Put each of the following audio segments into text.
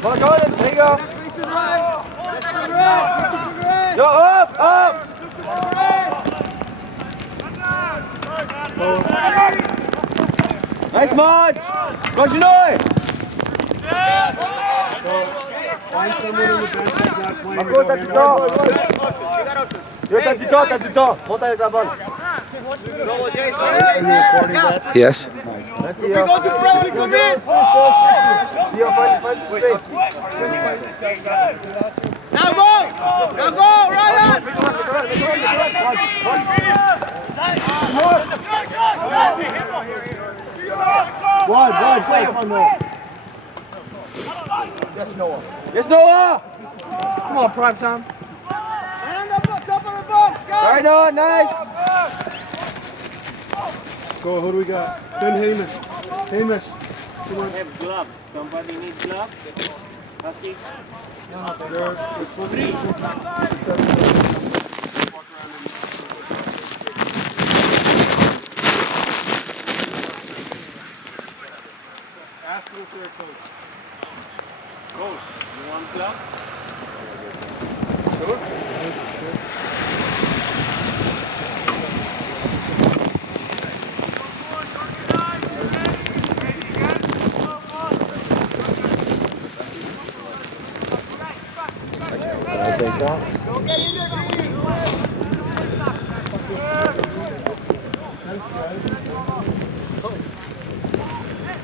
Come on, there you go. Yo, up! Nice march! Continue! Find someone in the bench that's not playing. T'as du temps. Monte avec la balle. Yes. We go to press, we come in! Now go, Ryan! Wide, play on there. Yes, Noah! Come on, prime time. Right on, nice! Go, who do we got? Send Hamish. Come on. Have gloves. Somebody needs gloves? Okay. Ask them if they're coach. Coach, you want gloves?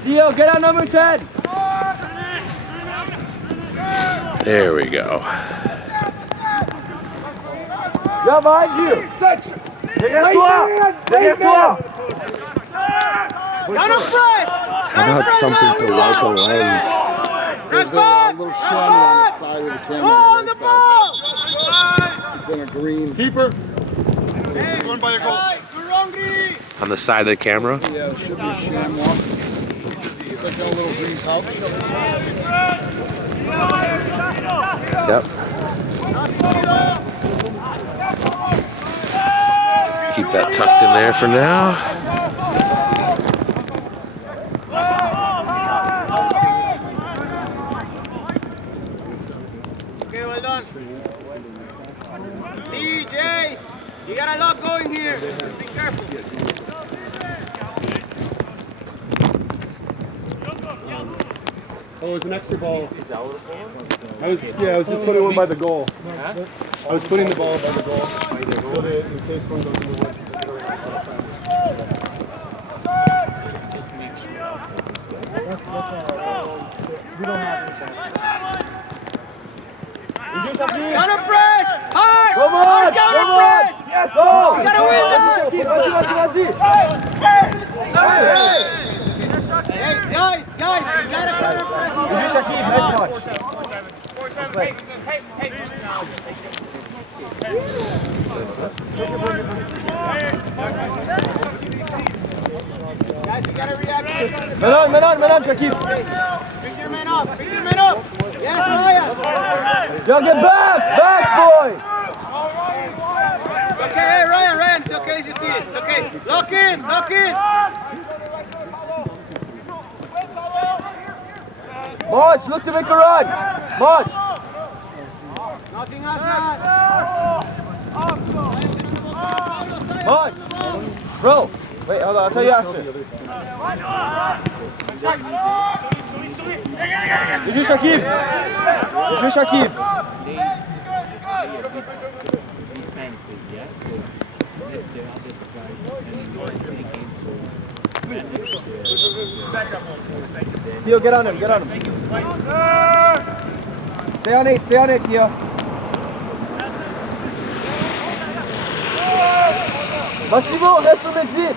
Theo, get on number 10! There we go. Yeah, behind you! Derrière How about something to wipe a lens? There's a little shiny on the side of the camera. On the ball! It's in a green. Keeper. Going by your coach. On the side of the camera? Yeah, there should be a sham one. It's like a little green pouch. Yep. Keep that tucked in there for now. Okay, well done. DJ, you got a lot going here. Be careful. Oh, it's an extra ball. I was just putting one by the goal. I was putting the ball by the goal. So that in case one goes in the way. We don't have anything. Counter press! Hard! Come on! Counter press! Yes! Oh! You gotta win that! Hey, guys! You gotta counter press! Easy, Shakib. Nice watch. Guys, you gotta react. Menon, Shakib. Pick your man up. Yes, Ryan. Yo, get back, boys. Okay, hey, Ryan, it's okay as you see it. It's okay. Lock in. March, look to make a run. March. Nothing outside. March. Bro, wait, hold on, I'll tell you after. It's just Shakib. Theo, get on him. Stay on it, Theo. Massimo, reste sur les 10.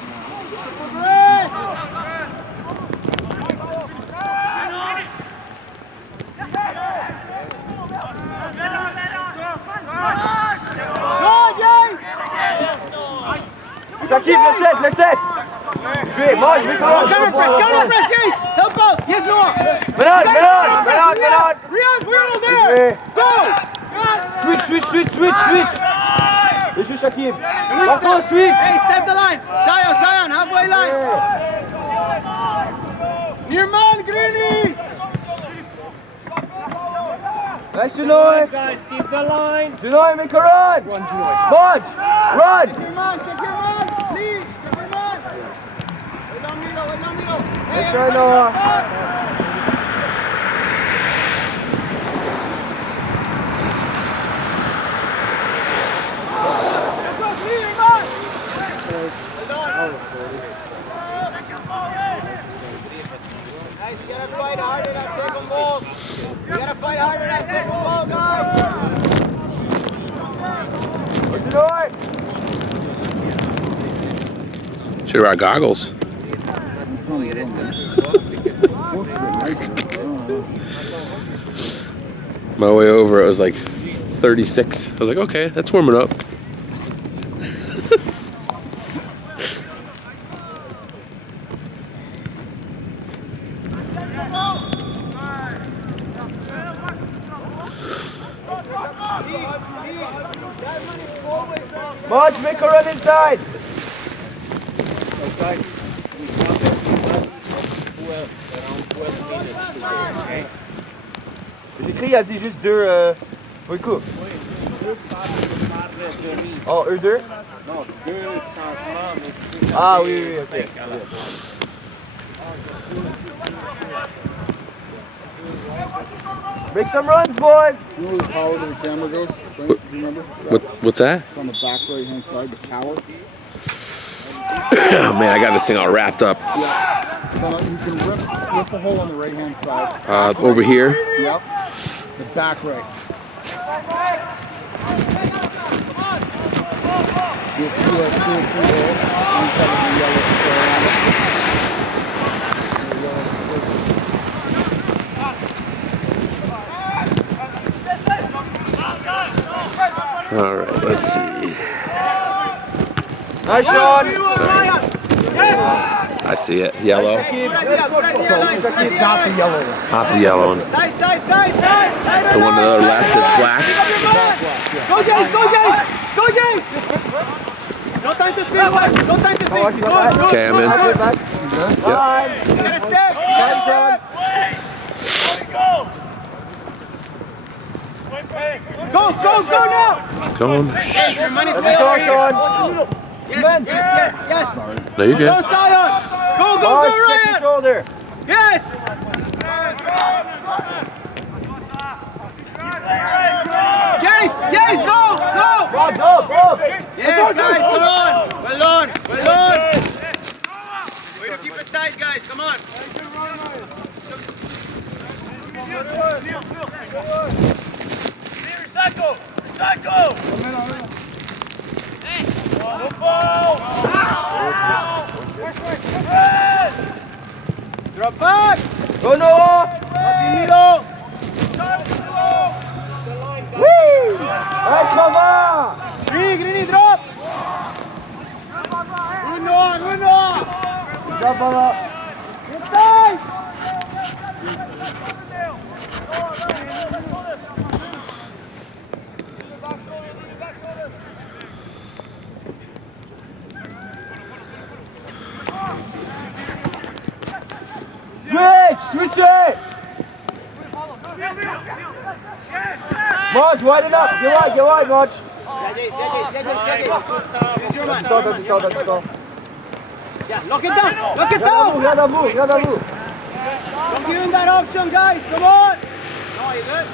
Shakib, le 7. Good, Marge, counter press, yes. Help out. Yes, Noah. Menon. Riyad, we're all there. Go. Switch. It's just Shakib. Marco, switch. Hey, step the line. Zion, halfway line. Near man, Greeny. Nice to know it. Guys, keep the line. Do not make a run. Run, Joy. March. Run. Take your man, please. Take your man. Wait down middle. Let's try Noah. Guys, you gotta fight harder that second ball. You gotta fight harder that second ball, guys. What's the noise? Should have brought goggles. My way over, it was like 36. I was like, okay, that's warming up. March, make a run inside. J'écris, elle dit juste deux. Oui, coup. Oh, eux deux? Non, 2 changements, mais Ah oui, ok. Make some runs, boys! You know where the power to the camera goes? Frank, do you remember? What's that? It's on the back right hand side, the power. Oh, man, I got this thing all wrapped up. Yeah. So you can rip the hole on the right hand side. Over here. Yep. The back right. You'll see like 2 or 3 holes. One's got a yellow square on it. All right, let's see. Nice shot! Sorry. I see it. Yellow. So it's not the yellow one. Not the yellow one. Tight. The one to the left is black. Go, James! No time to think, Wes. No time to think. Go. Okay, I'm in. You gotta step. Go now. Going. Yes, your money's Let's way go, over here. Sean. Yes. No, you're Go, good. Sion. Go, March, check your Ryan. shoulder. Yes. Yes, go. Bob. Yes, guys, come on. Well done. Way to keep it tight, guys. Come on. Drop back. Go, Noah! Happy middle. Woo! Nice cover! Greeny, drop. Good Noah. Good job, Baba. Get tight. Switch it! March, widen up! Get wide, March! That's it. Lock it down. Regarde à vous! Don't give him that option, guys. Come on. No, you good?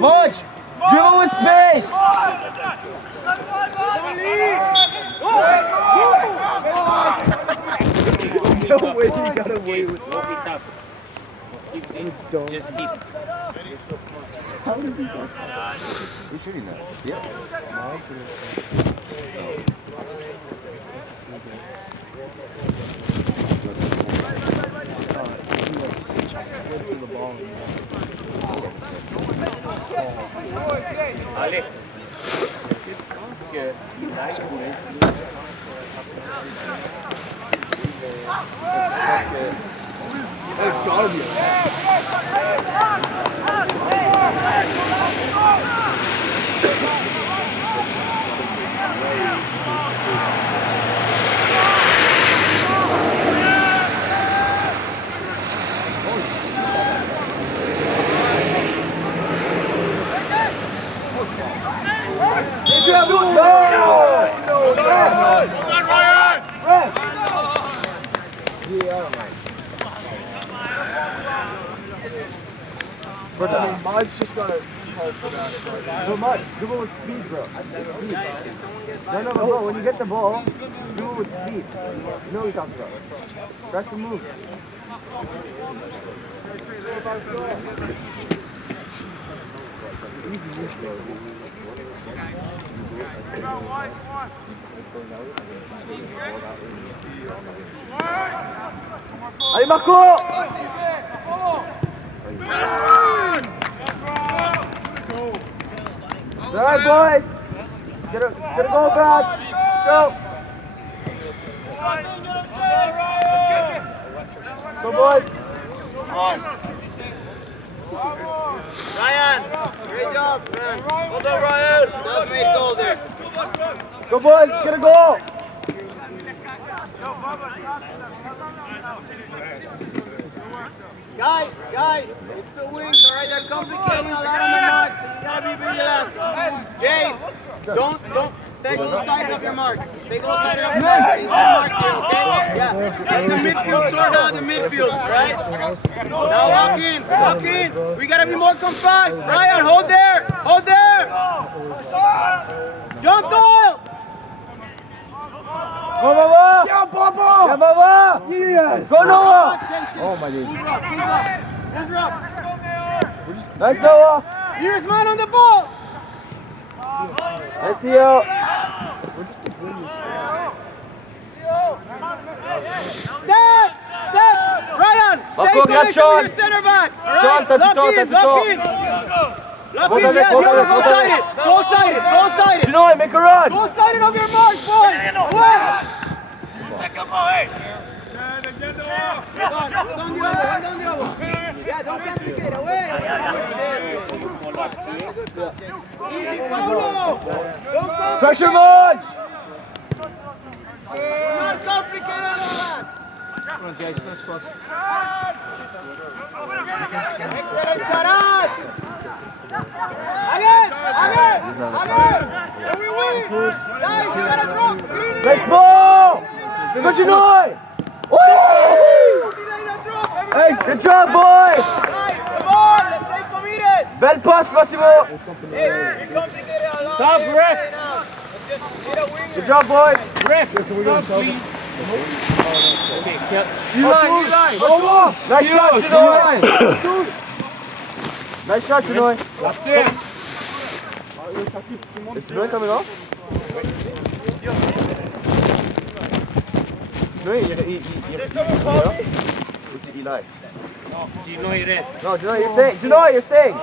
March! Dribble with pace! No way, you got away with Don't be tough. Keep this. Just keep it. How did he go? He's shooting that. Yeah. Alex. It's gotta be. Mud's just got to hold for that. So much. Do it with speed, bro. Speed. No, bro. When you get the ball, do it with speed. You know what you're talking about. Try to move. Allez, Marco! All right, boys. Gonna go back. Go. Go, boys. Ryan, great job, man. Well done, Ryan. Self-made goal there. Go, boys. It's gonna go. Guys, it's the wings, all right? They're complicating a lot on the mark, so you gotta be vigilant. Jace, don't stay close-sided of your mark. Stay close-sided of your mark. He's on mark here, okay? Yeah. Let the midfield sort out the midfield, right? Now lock in. We gotta be more compact. Ryan, hold there. Jump, Doyle. Go, Baba. Yeah, Baba! Yeah, Baba. Yes! Go, Noah. Oh, my days. Who's up? Nice, Noah. Here's man on the ball. Nice, Theo. Step! Ryan, stay Marco, connected with Sean. your center back. All Sean, right, touch it, lock touch in, it. yeah, go sided. You know what? Make a run. Go sided of your mark, boys. Away. Down the other. Yeah, don't complicate. Away. Easy, Paulo. Don't Pressure, Mudge. not complicate all that. Come on, Jason. Let's cross. Excellent, Charat. Again. And we win. Guys, you gotta drop. Let's ball. Continue. Hey, good job, boys. Guys, come on, let's stay committed. Belle passe, Massimo. Hey, we complicated a lot. Stop, ref. Let's just hit a wing. Good job, boys. Ref, You line. Nice shot, Chinoy. Nice shot, Chinoy. That's it. Is Chinoy coming off? Chinoy, you see Eli. Ginoy rest. No, Chinoy, you're staying. Chinoy, you're staying.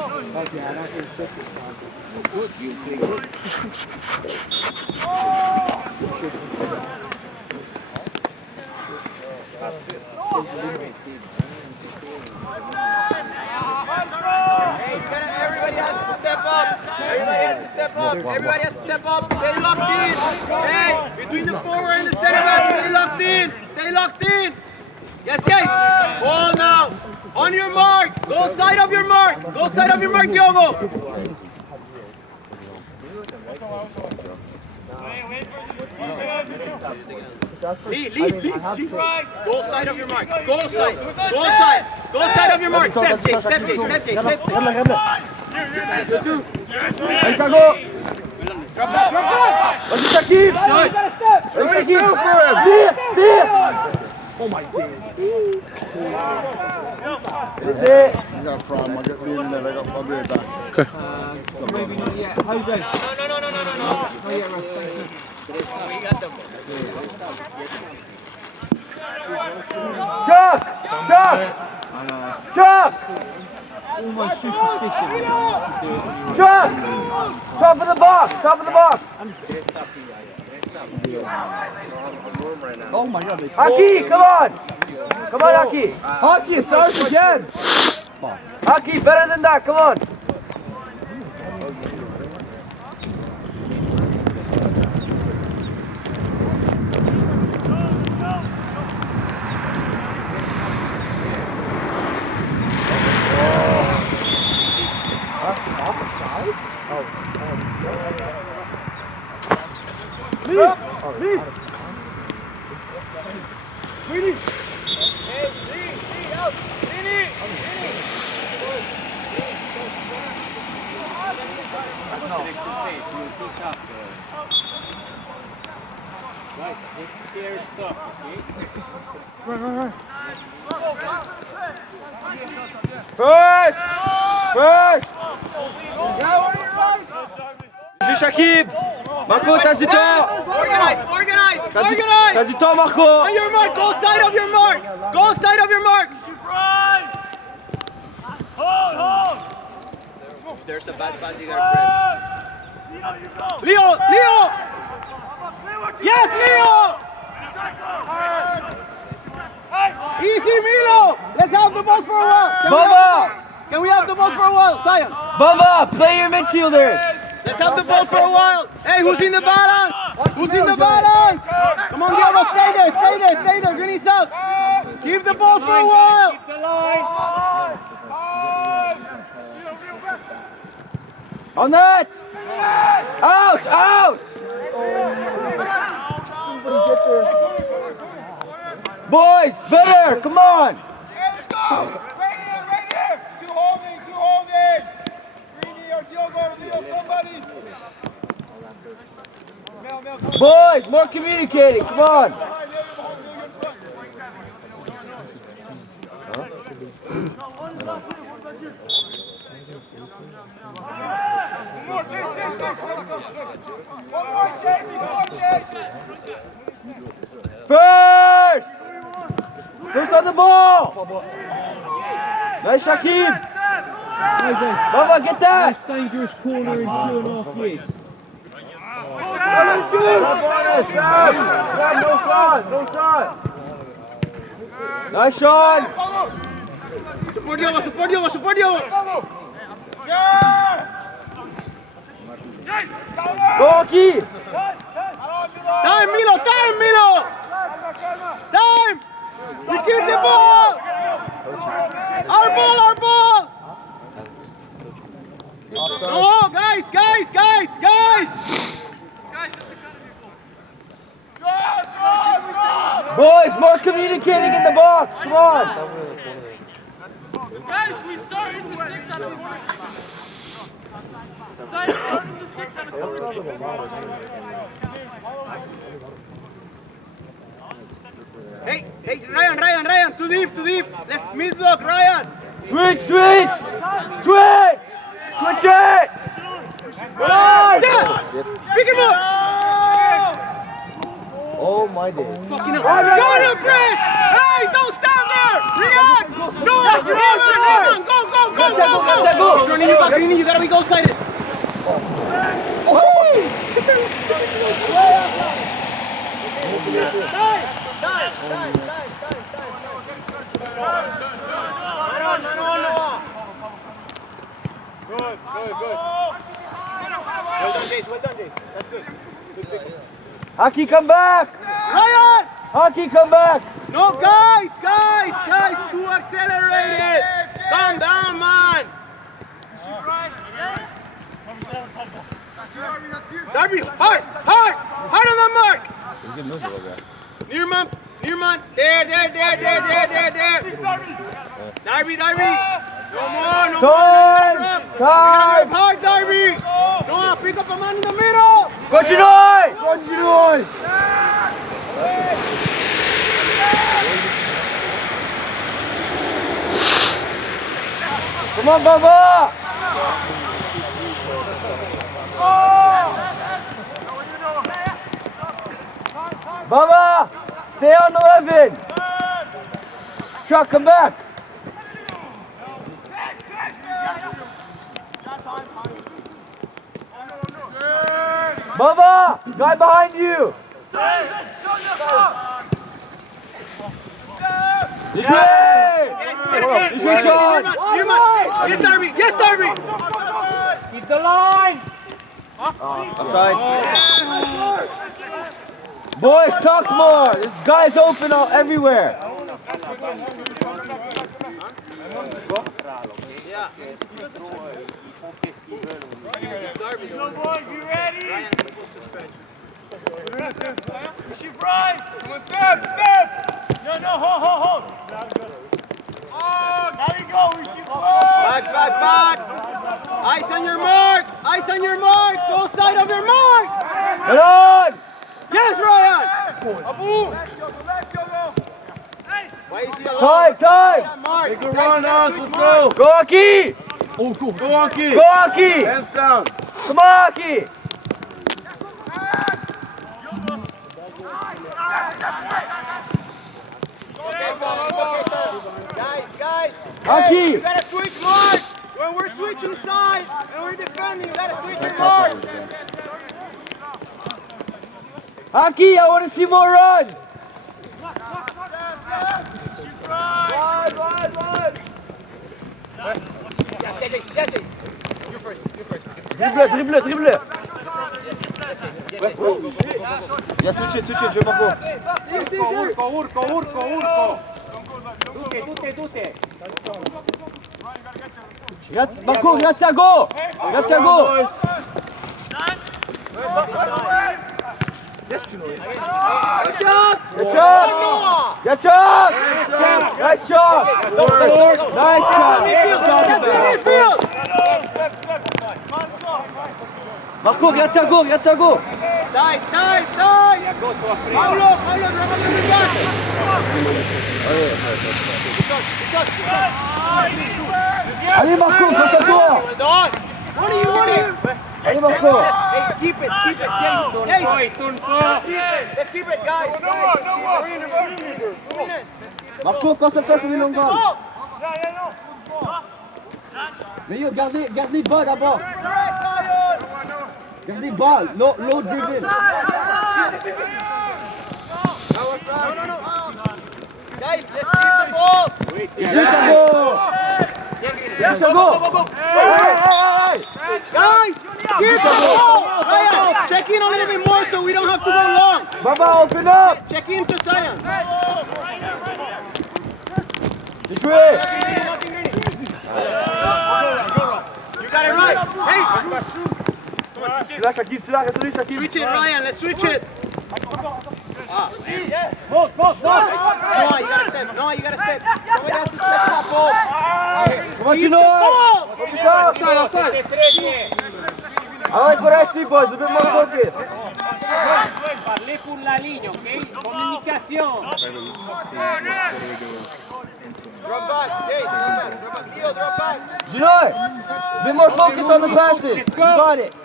Everybody has to step up. Everybody has to step up. Stay locked in. Hey, between the forward and the center back, stay locked in. Yes. Ball now. On your mark. Go side of your mark, Diogo. Lead. Go side of your mark. Go side of your mark. Step, Jay. Allez, Kago. Vas-y, Shakib. Tire. Oh my days. Laissez. I got a problem. I got the internet. I'll be right back. Maybe not yet. Jose. No. Not yet, Russ. Thank you. We got them. Chuck! Almost superstition. Chuck! Top of the box! Oh my god. Aki, come on, Aki! Hockey, it's ours again. Aki, better than that, come on! your stuff, okay? First! J'ai Shakib! Marco, t'as du temps! Organize! T'as du temps, Marco! On your mark, go side of your mark! Go side of your mark! If there's a bad pass, you gotta press. Leo! Yes, Leo! Easy, Milo! Let's have the ball for a while! Can we have the ball for a while, Zion? Bubba, play your midfielders! Let's have the ball for a while! Hey, who's in the balance? Who's in the balance? Come on, Diego, stay there, Greeny South! Keep the ball for a while! Keep the line. On that! Out! Boys, better! Come on! Right here! Two holding! Greeny or Diogo, somebody! Boys, more communicating, come on! First on the ball! Nice, Shakib! Baba, get that! Dangerous corner in 2.5 years. No shot! Nice, Sean! Support Diogo! Go, Aki! Time, Milo! Time! We keep the ball! Our ball! No, guys! Boys, more communicating in the box, come on! Guys, we started the 6 out of 4. Started the 6 out of 4. Hey, Ryan, too deep. Let's mid-block, Ryan. Switch it! Yeah! Pick him up! Oh my days. Fucking hell. Go to press! Hey, don't stand there! React! No! Go! Greeny, you gotta be goal-sided. Good. Well done, Jace. That's good. Haki, come back! Ryan! Haki, come back! No, guys, too accelerated. Calm down, man. Darby, hard on the mark. Near man. There. Darby. No more. Time! Hard, Darby. No, pick up a man in the middle. Continue! Come on, Baba! Baba! Stay on 11! Chuck, come back! Baba! Guy behind you! This way! This way, Sean! Yes, Darby! Keep the line. Offside. Boys, talk more! This guy's open all everywhere! No, boys, you ready? Shoot right! Come on, step! No, hold! Oh, there you go, we shoot right! Back! Eyes on your mark! Go side of your mark! Come on! Yes, Ryan! Time! Make a run, Oz. Let's go. Go, Aki! Oh, go. Go, Anki. Go, Aki! Hands down. Come on, Aki! Guys, Aki! you gotta switch mark. When we're switching sides and we're defending, you gotta switch your mark. Aki, I want to see more runs! Dribble, dribble! Viens switcher, je vais Marco. Urco. Tutte. Marco, grazie a go! Grazie a go! Good job! Nice job! Marco, grazie a go! Dai! Paolo, Allez Marco, concentre-toi! What are you? Allez Marco! Hey, keep it. Let's keep it, guys. Marco, concentre-toi sur les longues balles! Mais yo, gardez bas d'abord! Gardez bas, low driven! Guys, let's keep the ball. Guys, keep the ball. Ryan, check in a little bit more so we don't have to go long. Baba, open up! Check in to Zion. Bien joué! You got it right. Hey, Tu l'as résolu, Shakib. switch it, Ryan. Let's switch it. Monte! No, you gotta step. Somebody has to step that ball. Comment tu l'as? Comme ça! Allez, por ici, boys, a bit more focus. Parlez pour la ligne, ok? Communication. Drop back. Hey, drop back. Ginoy, a bit more focus on the passes. You got it.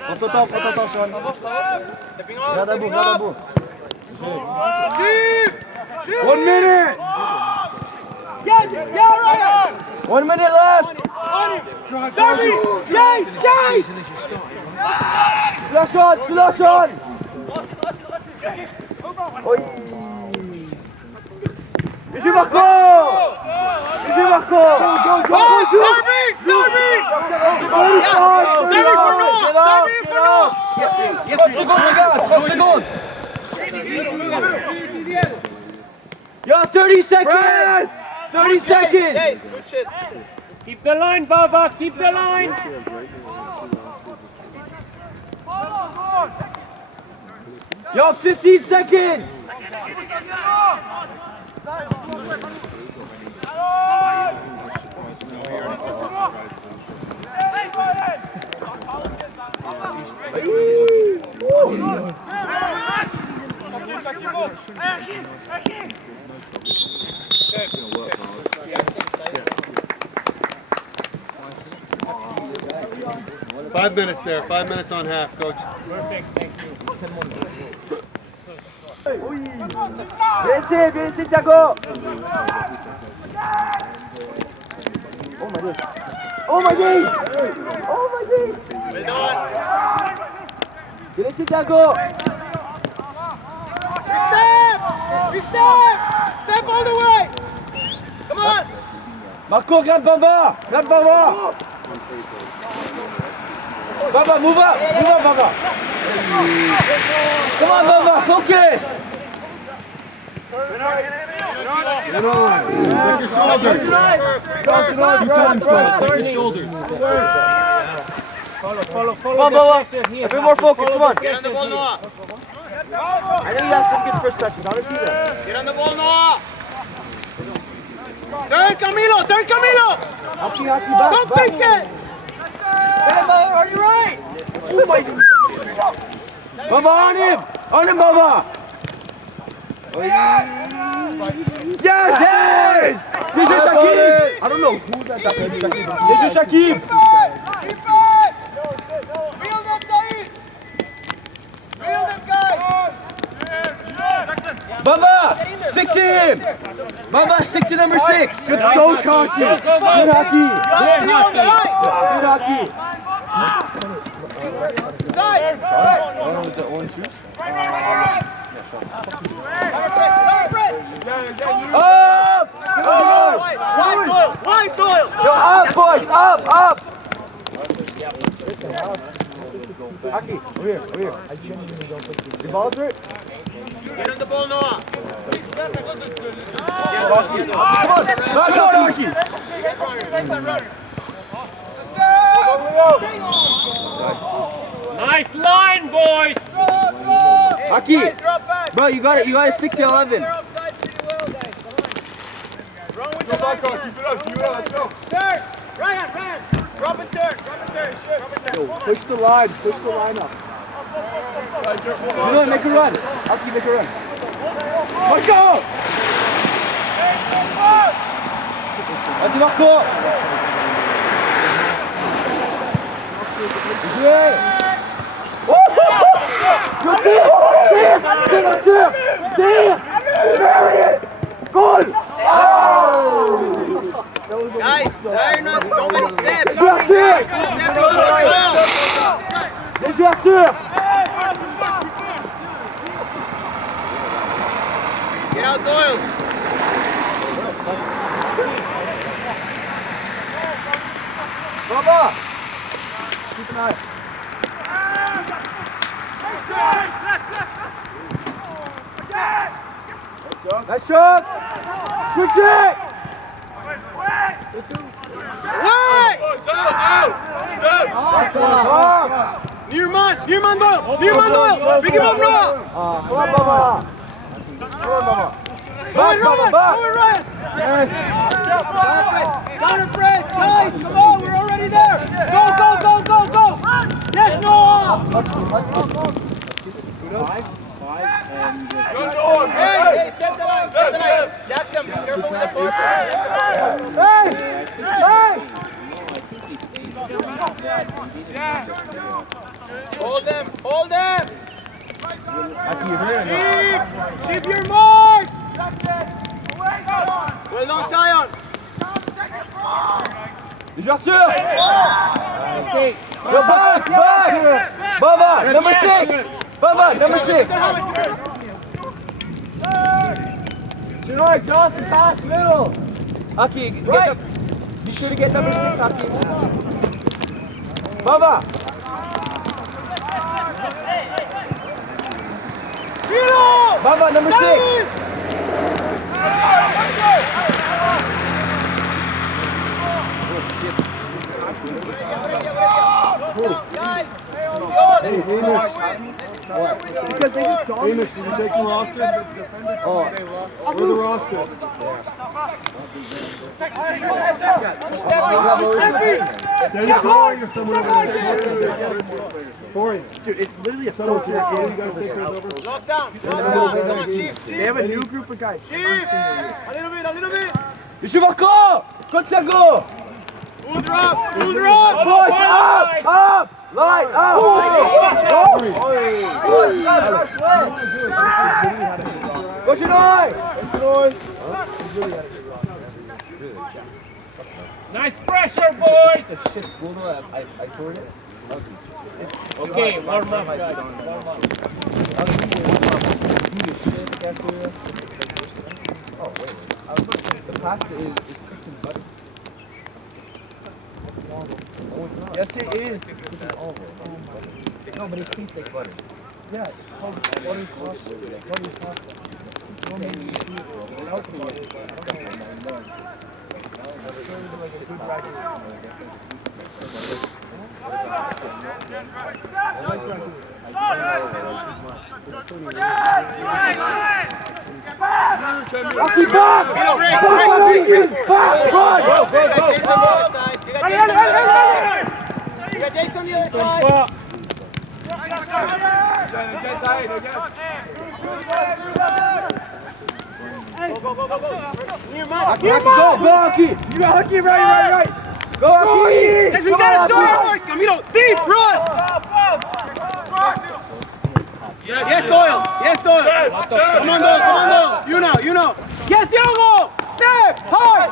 Prends ton temps, Sean. Garde à bout. 1 minute. 1 minute left. Guys! Tu la Sean. Oui. Bien joué, Marco. Yes, 30 secondes, les gars, 30 secondes. Yo, 30 seconds. 30 seconds. Keep the line, Baba. Keep the line. Yo, 15 seconds. Five minutes there. 5 minutes on half, coach. Viens ici, Thiago. Oh my days. Viens ici, Thiago. Step all the way. Come on. Marco, regarde Baba. Baba, move up, Baba. Come on, Baba, focus. Get on. Take your shoulders. 2 times, coach. Take your shoulders. Come on, Baba. A bit more focus, come on. Get on the ball, Noah. I know you have some good first touches. How does he do that? Get on the ball, Noah. Turn, Camilo! Turn, Camilo! Hockey, back, Don't back. think it! Are you right? Oh my God. Baba, on him! On him, Baba! Yes! This is Shakib! I don't know who that is. This is Shakib! Keep it! Feel them, Dave! Feel them, guys! Baba! Stick to him! Baba, stick to number 6! Good, so cocky! Good hockey! Good hockey! Good hockey! The orange shoes? Up! Wide Doyle! Yo, up, boys! Up! Up! Hockey, over here. I genuinely don't think you ball through it? Get on the ball, Noah! Come on! Knock out, Hockey! Nice line, boys. Hockey! Bro, you gotta stick to 11. Ryan! Drop it there! Yo, push the line up. Julian, make a run. Hockey, make a run. Marco! Vas-y, Marco! Jouez! Goal! Guys, nobody step! L'ouverture! Get out, Doyle! Baba! Keep an eye. Nice shot! Switch it! Wait! Near man Doyle! Pick him up, Noah! Come on, Baba! Back, Baba, back! Yes! Counter press, guys! Come on, we're already there! Go! Yes, Noah! Hey, step the line! Jack them, careful with the ball. Hey! Hold them! Keep your mark! Well done, Zion! L'ouverture! Go back! Baba, number 6! Baba, number 6! Tonight, Jonathan, pass middle! Hockey, right. Be sure to get number 6, Hockey. Baba! Baba, number 6! Hey, Hamish. What? Because they just don't. Hamish, did you take the rosters? Oh, where are the rosters? Send Corey or someone over there. Corey, dude, it's literally a someone to your game. You guys take those over. Lock down! Come on, Chief! They have a new group of guys. Chief! A little bit! Monsieur Marco! Contiago! Full drop! Boys, up! Line, up! Go Chinoy! Nice pressure, boys. Shit, school though, I toured it. Okay, warm up, guys. Oh, wait. The pasta is cooked in butter. Yes, it is. No, but it tastes like butter. Yeah, it's called buttery pasta. Buttery pasta. Don't make me see it. Rocky, back! Back! Run! Go! You got Jason on the other side. Rocky, go, Rocky! You got Rocky, right! Go, Rocky! Yes, we got a door! Camilo, deep, run! Yes, Doyle! Come on, Doyle! You know! Yes, Diogo! Step! Hard!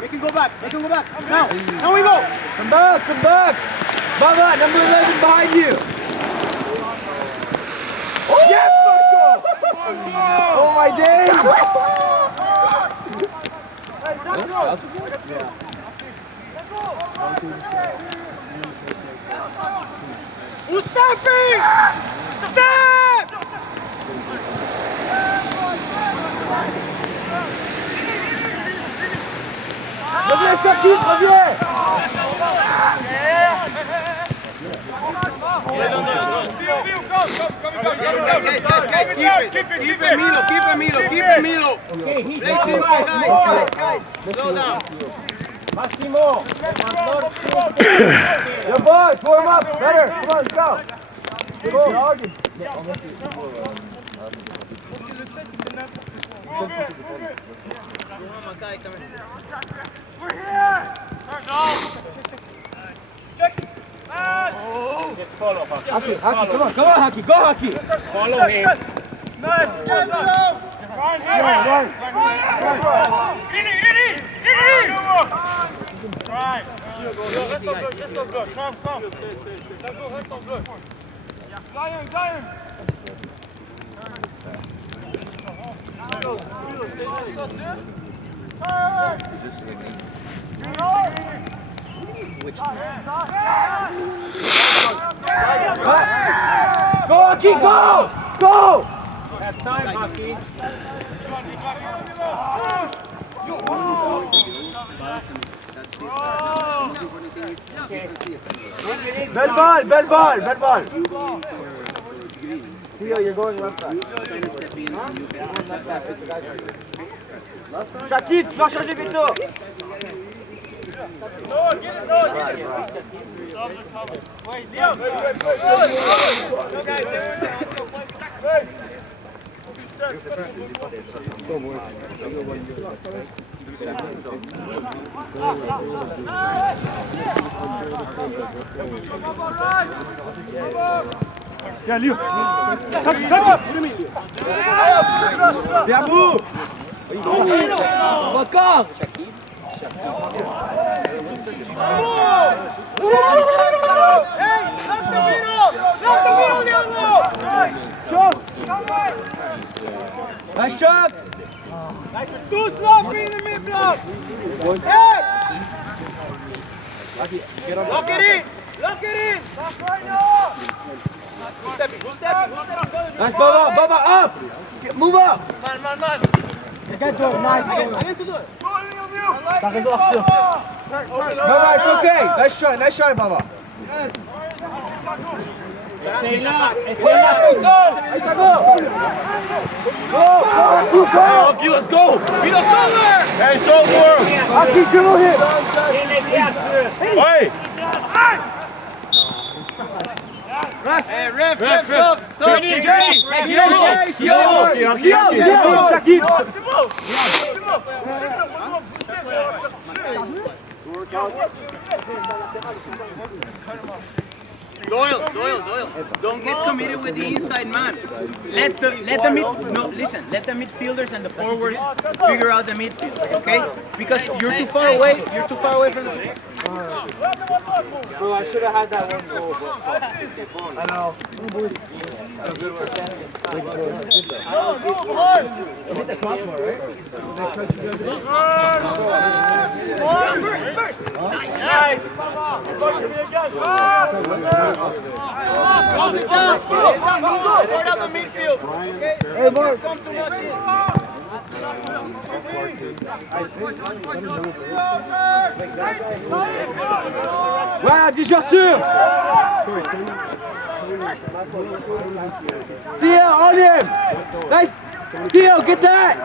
Make him go back! Now we go! Come back! Baba, number 11 behind you! Oh! Yes, Marco! Oh my days! Mustafi! Step! Reviens, Shakib, reviens! Keep it, Milo. Guys. Slow down. Massimo! Good boy, form up, better. Come on, let's go. Good dog. We're here! Just follow, Haki, come on, Haki, go Haki. follow him. Nice, get it out! Run! Right! Reste en bloc, come! Reste en bloc! Zion! Go Haki, go! Have time, Haki. Bad ball. Theo, you're going left back. Shakib, tu vas changer vite. Viens, Léo! T'es à bout. Encore. Nice shot. Too sloppy in the mid-block! Lock it in! Nice, Baba, up. Move up. Man! Baba, it's okay. Nice try, Baba. Stay locked. Go, let's go. Be the color! Hey, it's over! Haki, dribble hit. Hey! Hey, ref, stop! Shakib. Doyle, don't get committed with the inside man. Let the midfielders and the forwards figure out the midfield, okay? Because you're too far away from the Bro, I should have had that one goal, I know. Hit the crossbar, right? Hey, Mark. Ouais, 10 jours sûrs. Theo, on him! Nice! Theo, get that!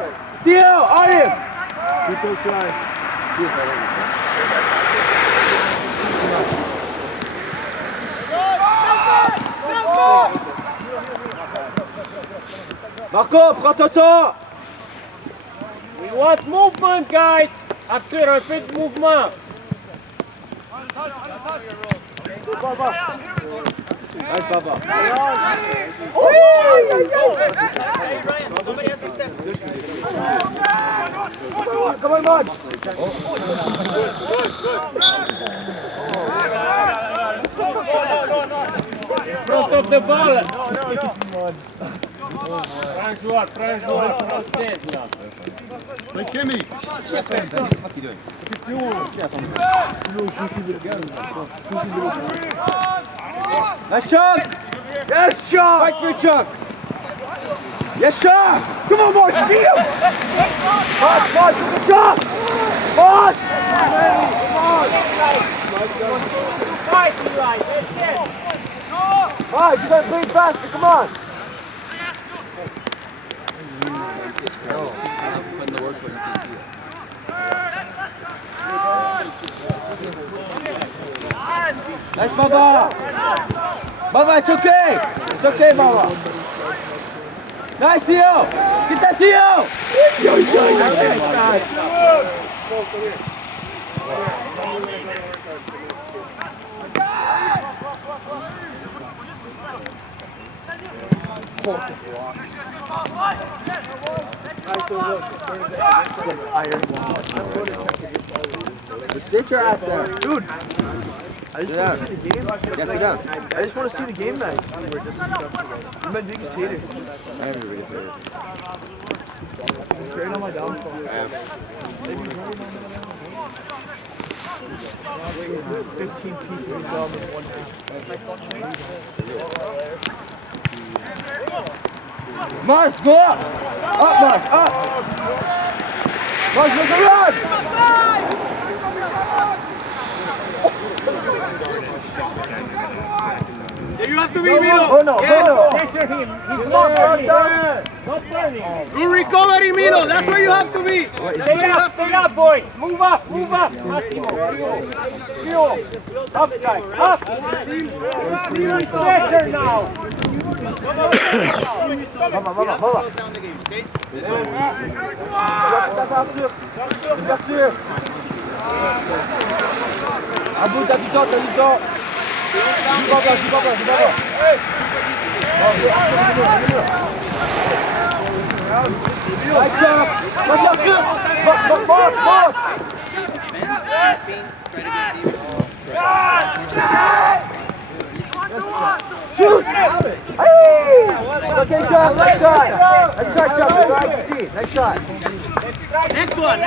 Theo, on him! Keep those tries. Marco, prends ton temps! We want movement, guys. Arthur, un peu de mouvement. Nice, Papa. Come on, March! Front of the ball. Prends un joueur, français là. Hey, Kimmy. Nice, Chuck! Yes, Chuck! Fight for Chuck! Yes, Chuck! Come on, March, beat him! March, good shot! March! Fight, Eli. March, you gotta play faster, come on! Nice, Baba! Baba, it's okay! It's okay, Baba! Nice, Theo! Get that, Theo! Sit your ass there. Dude! I just want to see the game. Yes, sit down. I just want to see the game night. You're my biggest hater. I am your biggest hater. Straight on my downfall. 15 pieces of gum in one picture. Mark, go up! Up, Mark, up! Mark, look around! You have to be Milo. Oh no, Pressure him. He's not turning. Not turning. You recovery, Milo. That's where you have to be. Stay up, boys. Move up, Massimo. Up, guys, up. Pressure now. Baba, hold on. Bien sûr. Abou, t'as du temps. Joue Baba. Nice job. What's up, good? Mark. Shoot! Hey! Okay, John, nice shot. Nice shot, John. Nice shot. Next one.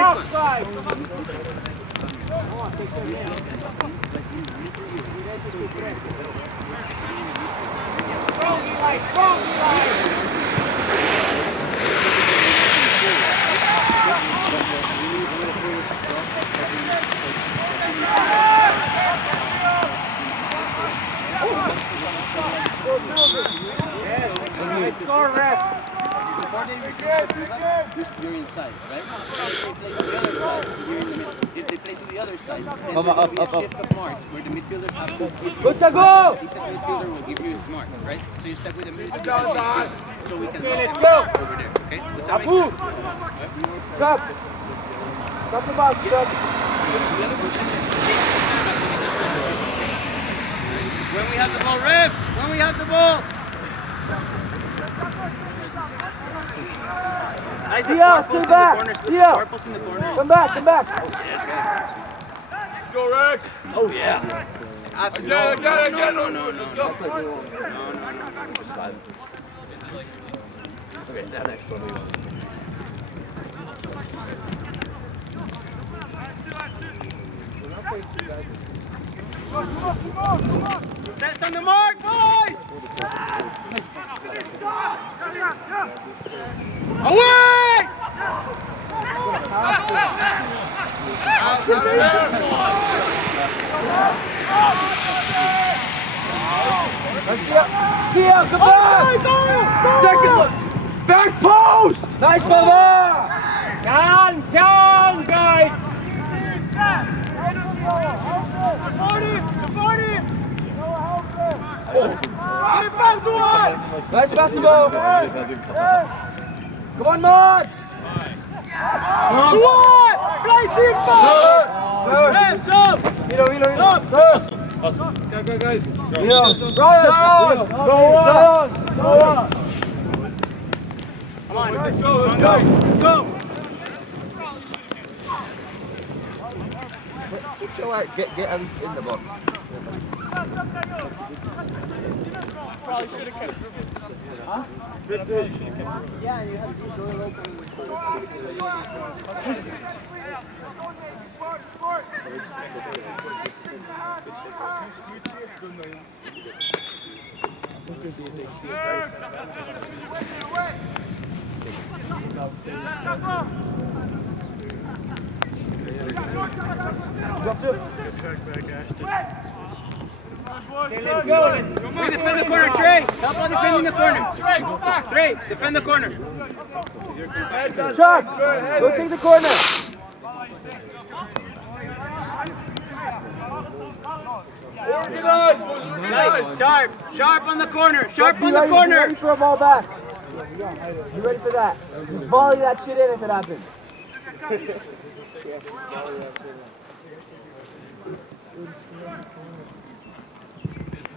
Score rest. You're inside, right? If they play to the other side, then Up. shift of marks where the midfielder have to Go, Chago! the midfielder will give you his mark, right? So you step with the midfielder so we can Okay, let's lock go. over there, okay? Does that make Abu! sense? Stop the box, stop. When we have the ball, ref! When we have the ball! Nice, Theo, stay back! Theo! Purple's in the corner. Come back! Go, Rex. Oh, yeah. Get it. No. Okay, now next one we go. That's on the mark, boys. Away! Let's go. Kia, come back! Second look! Back post! Nice, Baba! Calm, calm, guys. Nice basketball! Come on, Mark! Placid! Hands up! Hilo! Brian! Go on! Come on, go! Sit your right. Get at least in the box. Yeah, you have to go open. Trey, defend the corner, Trey. Help out defending the corner. Trey, defend the corner. Chuck! Go take the corner! Nice, sharp on the corner, sharp on the Be corner. ready for a ball back. Be ready for that. Just volley that shit in if it happens.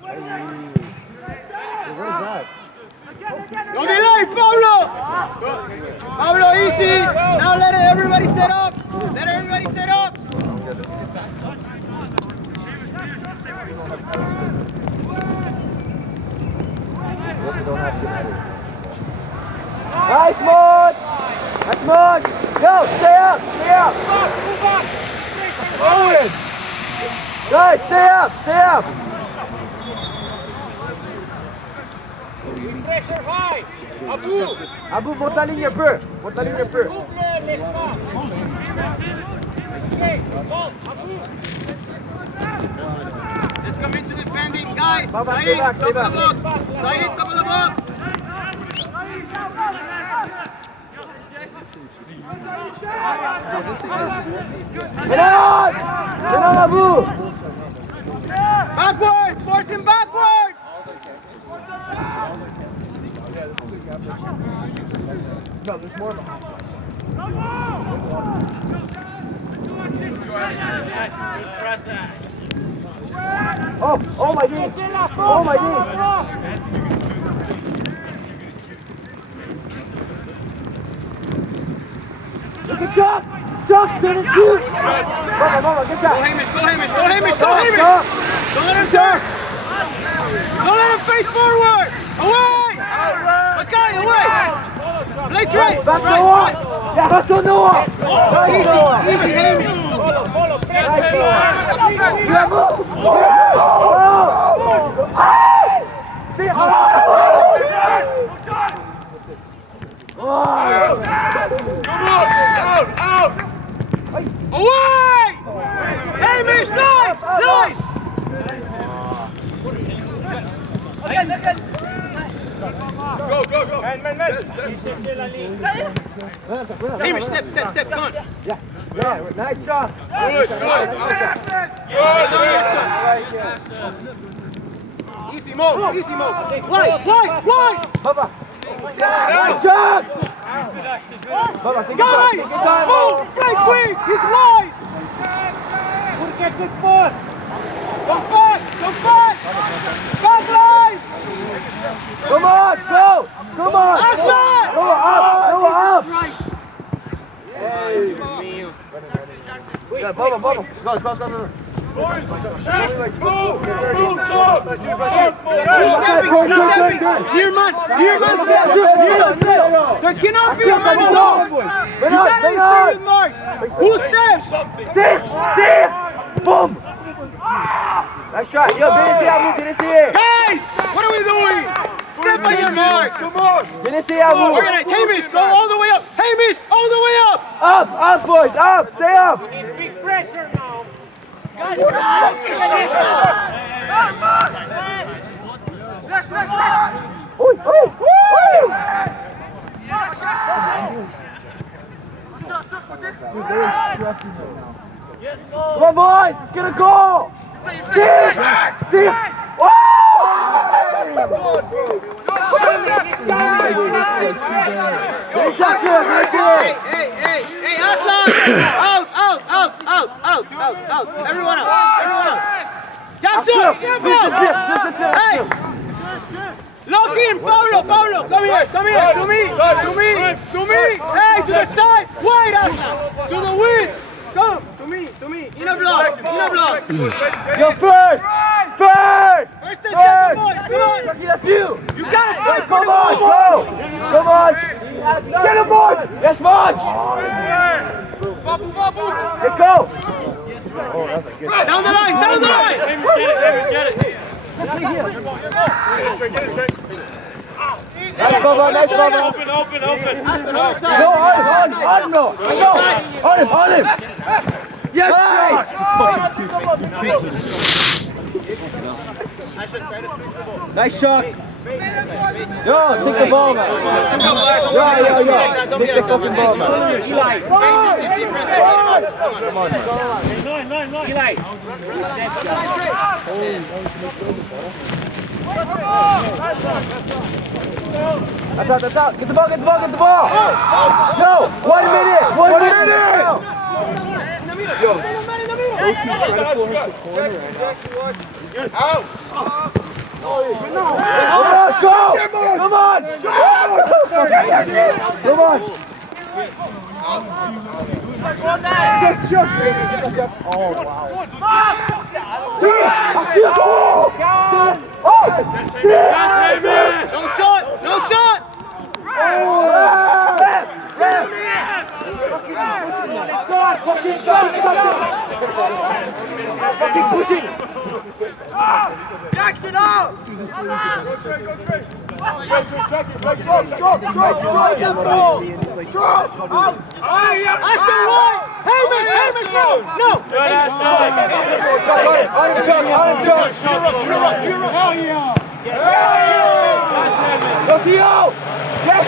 What is that? Don't delay, Pablo! Pablo, easy! Now let everybody set up! Let everybody set up! Nice, Mark! Nice, Mark! Go, stay up! Stay up! Forward! Guys, stay up! Stay up! Pressure high. Abu. Abu, monte la ligne un peu! Monte la ligne un peu! Couple l'espace. Okay, ball, Abu. Let's come into defending, guys. Baba, Saeed, stay back, stay top of the back. box. Saeed, top of the box. Renan! Renan, Abu! Backwards! Force him backwards! No, there's more of them. Oh my days! Oh my days! Look at Chuck! Chuck, didn't shoot! Mama, get Go that! Hamish, go Hamish, go Go Hamish, go Hamish. Chuck! Don't let him turn! Don't let him face forward! Away! Okay, away! Play Trey! Back Noah! Yeah, back to Noah! Nice, Noah! Easy, Amy! Follow, press. Nice, Noah! Yeah, move! Oh! See it! Out! Away! Hamish, nice! Nice! Go! Man! Hamish, step, come on. Yeah, nice job! Easy move! Play! Baba! Nice job! Baba, take your time! Guys! Take your time! Move! Play quick! He's wide! Get good foot. Come back! Back line! Come on, go! Come on! Aslan! Go up! Yeah, Baba! Let's go! Here, man! There cannot be a man boys! Stay with Mark! Who steps? See! Boom! Nice shot! Yo, didn't see it! Guys! What are we doing? Step by your mark! Come on! Didn't see it! Organize! Hamish, go all the way up! Hamish, all the way up! Up, boys! Up! Stay up! Big pressure now. Let's Dude, they are stressing right now. Come on, boys, let's get a goal! See? Hey, Aslan! Out! Everyone out! Jackson! Hey! Lock in, Pablo! Come here! To me! Hey, to the side! Wide, Aslan! To the wing! Come! To me! In a block! Go first! First and second, boys! Come on! Chucky, that's you! You got it! Guys, come on, go! Come on! Get him, boy! Yes, March! Let's go! Down the line! Get it. Nice, Bubba! Open. No, on him! On him! Yes! Nice Chuck! Yo, take the ball, man! Yo! Take the fucking ball, man! Come on, That's out! Get the ball! No! 1 minute! 1 minute! Yo, OP try to force a corner right now. Let's go! Come on! Yes, Chuck! Oh, wow. No shot! Fucking pushing! Jackson out! Dude, this goal is Yes,